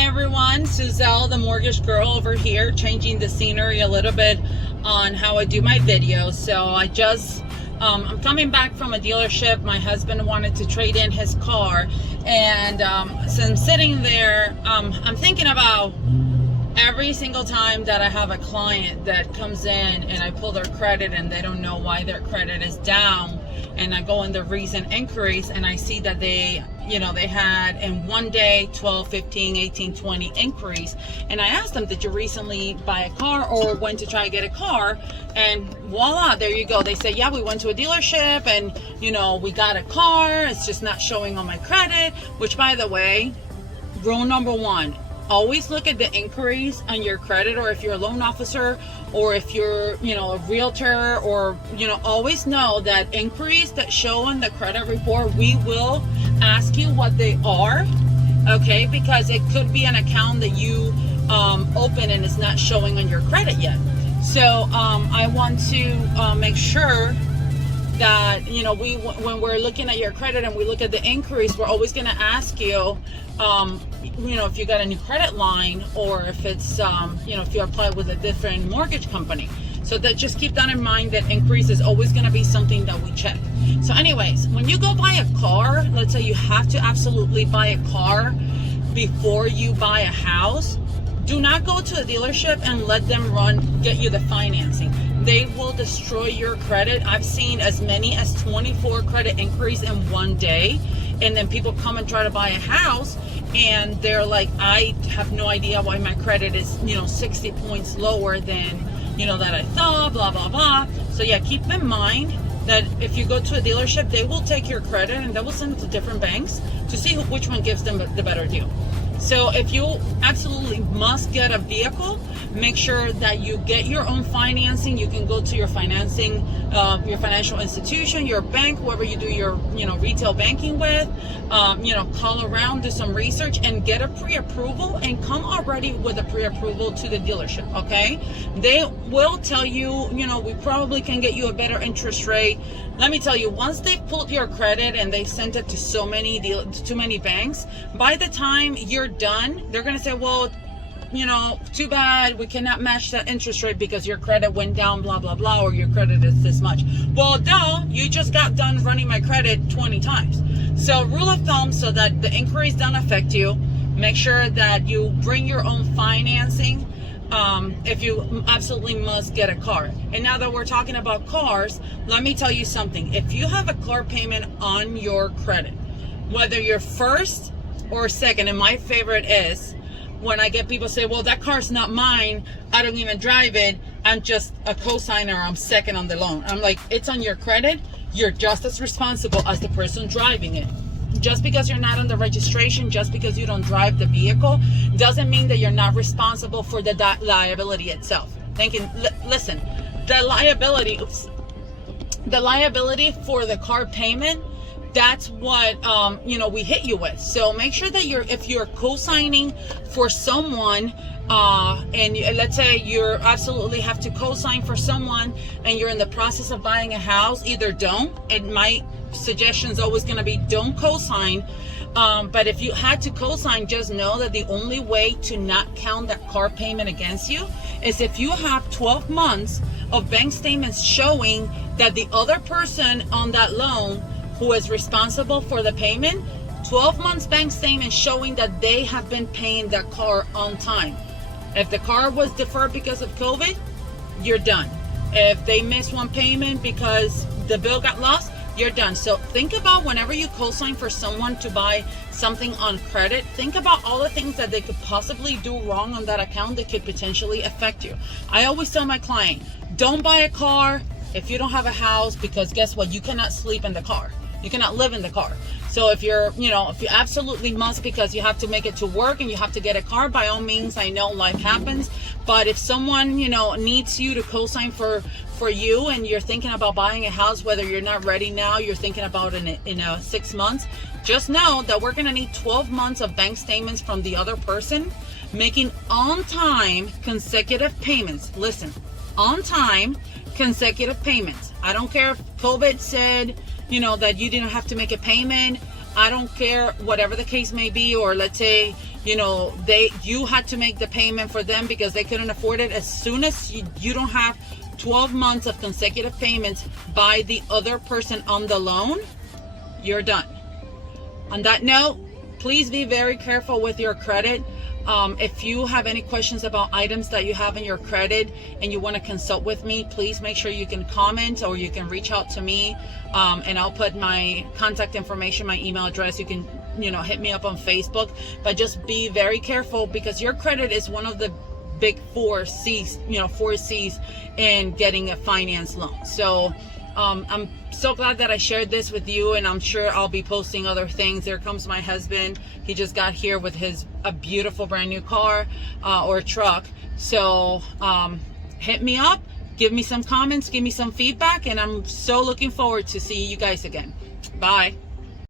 Hi everyone, Suzelle, the mortgage girl over here, changing the scenery a little bit on how I do my videos. So I'm coming back from a dealership. My husband wanted to trade in his car, and so I'm sitting there, I'm thinking about every single time that I have a client that comes in and I pull their credit and they don't know why their credit is down, and I go in the recent inquiries and I see that they had in one day 12, 15, 18, 20 inquiries, and I asked them, did you recently buy a car or went to try to get a car? And voila, there you go. They say, yeah, we went to a dealership and we got a car, it's just not showing on my credit. Which, by the way, rule number one, always look at the inquiries on your credit, or if you're a loan officer, or if you're a realtor, or always know that inquiries that show on the credit report, we will ask you what they are, okay? Because it could be an account that you open and it's not showing on your credit yet. So I want to make sure that when we're looking at your credit and we look at the inquiries, we're always going to ask you if you got a new credit line, or if it's if you apply with a different mortgage company. So that, just keep that in mind, that inquiries is always going to be something that we check. So anyways, when you go buy a car, let's say you have to absolutely buy a car before you buy a house, do not go to a dealership and let them get you the financing. They will destroy your credit. I've seen as many as 24 credit inquiries in one day, and then people come and try to buy a house and they're like, I have no idea why my credit is 60 points lower than that I thought, blah blah blah. So yeah, keep in mind that if you go to a dealership, they will take your credit and they will send it to different banks to see which one gives them the better deal. So if you absolutely must get a vehicle, make sure that you get your own financing. You can go to your financing, your financial institution, your bank, whoever you do your retail banking with. Call around, do some research, and get a pre-approval, and come already with a pre-approval to the dealership. Okay, they will tell you, we probably can get you a better interest rate. Let me tell you, once they've pulled your credit and they've sent it to too many banks, by the time you're done, they're gonna say, well, too bad, we cannot match that interest rate because your credit went down, blah blah blah, or your credit is this much. Well, duh, you just got done running my credit 20 times. So rule of thumb, so that the inquiries don't affect you, make sure that you bring your own financing if you absolutely must get a car. And now that we're talking about cars, let me tell you something. If you have a car payment on your credit, whether you're first or second, and my favorite is when I get people say, well, that car's not mine, I don't even drive it, I'm just a co-signer, I'm second on the loan. I'm like, it's on your credit, you're just as responsible as the person driving it. Just because you're not on the registration, just because you don't drive the vehicle, doesn't mean that you're not responsible for the liability itself. Listen, the liability for the car payment, that's what we hit you with. So make sure that if you're co-signing for someone, and let's say you absolutely have to co-sign for someone and you're in the process of buying a house, either don't. My suggestion is always going to be don't co-sign. But if you had to co-sign, just know that the only way to not count that car payment against you is if you have 12 months of bank statements showing that the other person on that loan who is responsible for the payment, 12 months bank statement showing that they have been paying that car on time. If the car was deferred because of COVID, you're done. If they missed one payment because the bill got lost, you're done. So think about, whenever you co-sign for someone to buy something on credit, think about all the things that they could possibly do wrong on that account that could potentially affect you. I always tell my client, don't buy a car if you don't have a house, because guess what? You cannot sleep in the car. You cannot live in the car. So if you're, if you absolutely must because you have to make it to work and you have to get a car, by all means, I know life happens. But if someone, needs you to co-sign for you, and you're thinking about buying a house, whether you're not ready now, you're thinking about in 6 months, just know that we're going to need 12 months of bank statements from the other person making on time consecutive payments. Listen, on time consecutive payments. I don't care if COVID said, that you didn't have to make a payment. I don't care, whatever the case may be, or let's say you had to make the payment for them because they couldn't afford it. As soon as you don't have 12 months of consecutive payments by the other person on the loan, you're done. On that note, please be very careful with your credit. If you have any questions about items that you have in your credit and you want to consult with me, please make sure you can comment or you can reach out to me, and I'll put my contact information, my email address. You can hit me up on Facebook, but just be very careful because your credit is one of the big 4 C's, 4 C's in getting a finance loan. So I'm so glad that I shared this with you, and I'm sure I'll be posting other things. There comes my husband. He just got here with a beautiful brand new car or truck. So hit me up, give me some comments, give me some feedback, and I'm so looking forward to seeing you guys again. Bye.